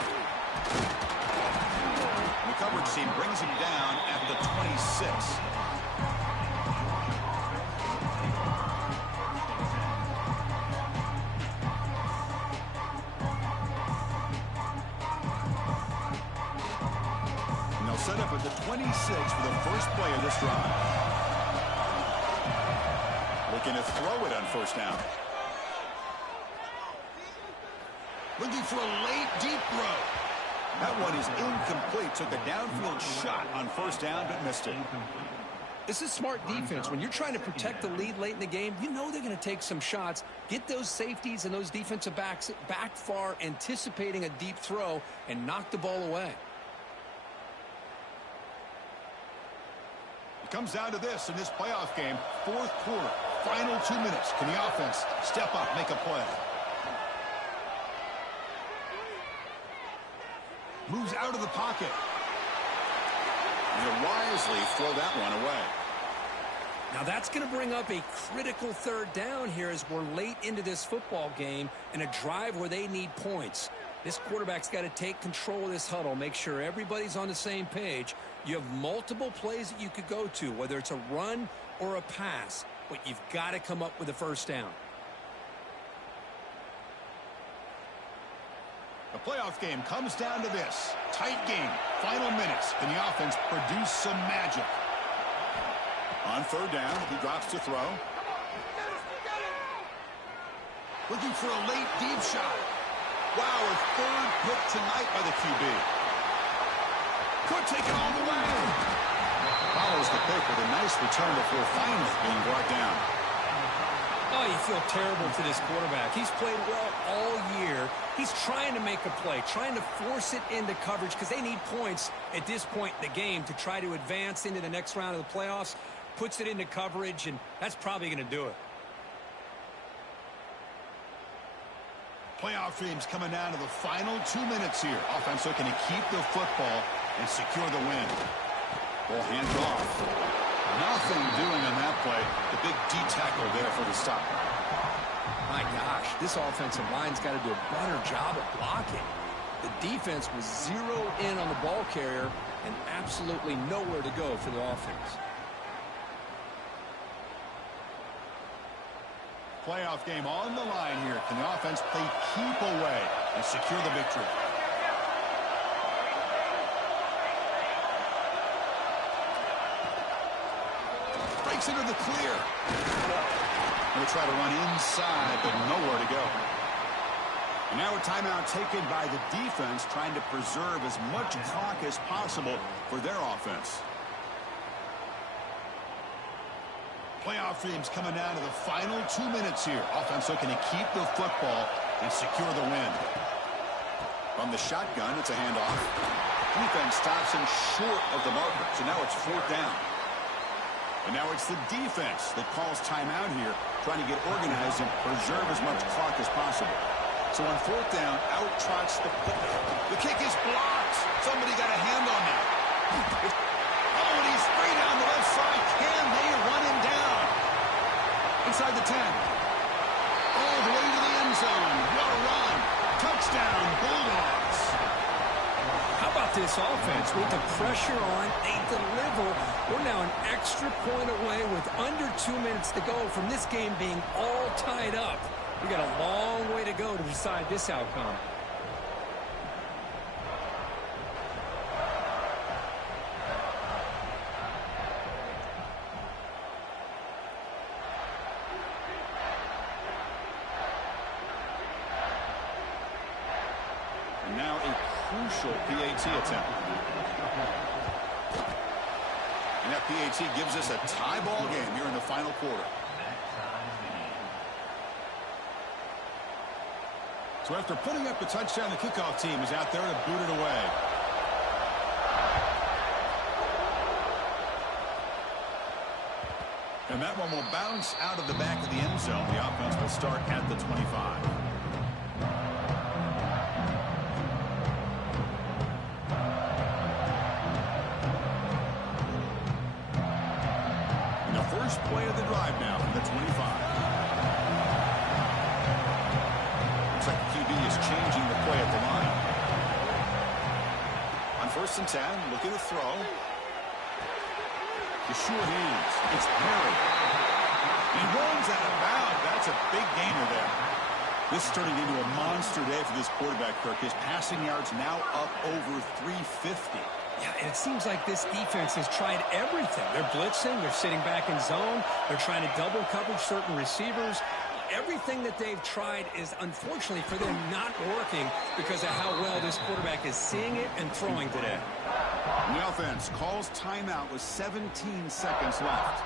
The coverage team brings him down at the 26. And they'll set up at the 26 for the first play of this drive. Looking to throw it on first down. Looking for a late, deep throw. That one is incomplete. Took a downfield shot on first down, but missed it. This is smart defense. When you're trying to protect the lead late in the game, you know they're going to take some shots. Get those safeties and those defensive backs back far, anticipating a deep throw, and knock the ball away. It comes down to this in this playoff game. Fourth quarter, final 2 minutes. Can the offense step up, make a play? Moves out of the pocket. He'll wisely throw that one away. Now that's going to bring up a critical third down here as we're late into this football game and a drive where they need points. This quarterback's got to take control of this huddle, make sure everybody's on the same page. You have multiple plays that you could go to, whether it's a run or a pass, but you've got to come up with a first down. The playoff game comes down to this. Tight game. Final minutes. Can the offense produce some magic? On third down, he drops to throw. Looking for a late deep shot. Wow, a third pick tonight by the QB. Could take it all the way. Follows the pick with a nice return before finally being brought down. Oh, you feel terrible for this quarterback. He's played well all year. He's trying to make a play, trying to force it into coverage because they need points at this point in the game to try to advance into the next round of the playoffs. Puts it into coverage, and that's probably going to do it. Playoff dreams coming down to the final 2 minutes here. Offense looking to keep the football and secure the win. Ball hands off. Nothing doing on that play. The big D tackle there for the stop. My gosh, this offensive line's got to do a better job of blocking. The defense was zeroed in on the ball carrier and absolutely nowhere to go for the offense. Playoff game on the line here. Can the offense play keep away and secure the victory? Breaks into the clear. Going to try to run inside, but nowhere to go. And now a timeout taken by the defense, trying to preserve as much clock as possible for their offense. Playoff dreams coming down to the final 2 minutes here. Offense looking to keep the football and secure the win. From the shotgun, it's a handoff. Defense stops him short of the marker, so now it's fourth down. And now it's the defense that calls timeout here, trying to get organized and preserve as much clock as possible. So on fourth down, out trots the player. The kick is blocked. Somebody got a hand on that. Oh, and he's free down the left side. Can they run him down? Inside the 10. All the way to the end zone. What a run. Touchdown, Bulldogs. How about this offense? With the pressure on, they deliver. We're now an extra point away with under 2 minutes to go from this game being all tied up. We got a long way to go to decide this outcome. And now a crucial PAT attempt. And that PAT gives us a tie ball game here in the final quarter. So after putting up the touchdown, the kickoff team is out there to boot it away. And that one will bounce out of the back of the end zone. The offense will start at the 25. And the first play of the drive now from the 25. Looks like the QB is changing the play at the line. On first and 10, looking to throw. The short hands. It's Perry. He runs out of bounds. That's a big gainer there. This is turning into a monster day for this quarterback, Kirk. His passing yards now up over 350. Yeah, and it seems like this defense has tried everything. They're blitzing. They're sitting back in zone. They're trying to double coverage certain receivers. Everything that they've tried is, unfortunately for them, not working because of how well this quarterback is seeing it and throwing today. And the offense calls timeout with 17 seconds left.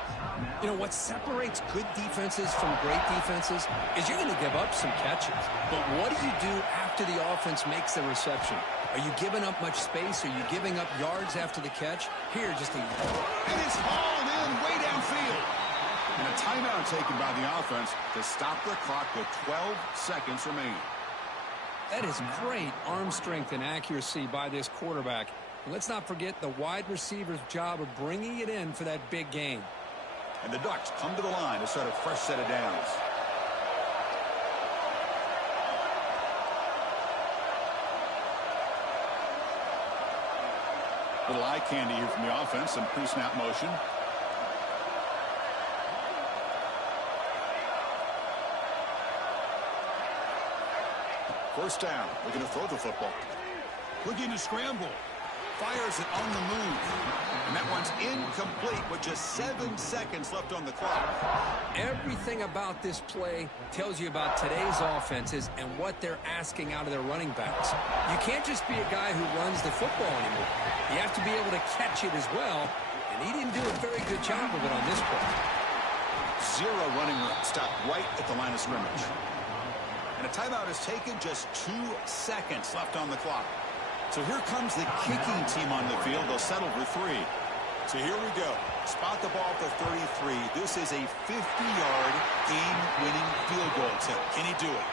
You know, what separates good defenses from great defenses is you're going to give up some catches. But what do you do after the offense makes the reception? Are you giving up much space? Are you giving up yards after the catch? Here, just a... And it's hauled in way downfield. And a timeout taken by the offense to stop the clock with 12 seconds remaining. That is great arm strength and accuracy by this quarterback. And let's not forget the wide receiver's job of bringing it in for that big gain. And the Ducks come to the line to set a fresh set of downs. Little eye candy here from the offense, some pre-snap motion. First down, looking to throw the football. Looking to scramble. Fires it on the move. And that one's incomplete with just 7 seconds left on the clock. Everything about this play tells you about today's offenses and what they're asking out of their running backs. You can't just be a guy who runs the football anymore. You have to be able to catch it as well, and he didn't do a very good job of it on this play. Zero running room, stopped right at the line of scrimmage. And a timeout is taken, just 2 seconds left on the clock. So here comes the kicking team on the field. They'll settle for 3. So here we go. Spot the ball at the 33. This is a 50-yard game-winning field goal attempt. Can he do it?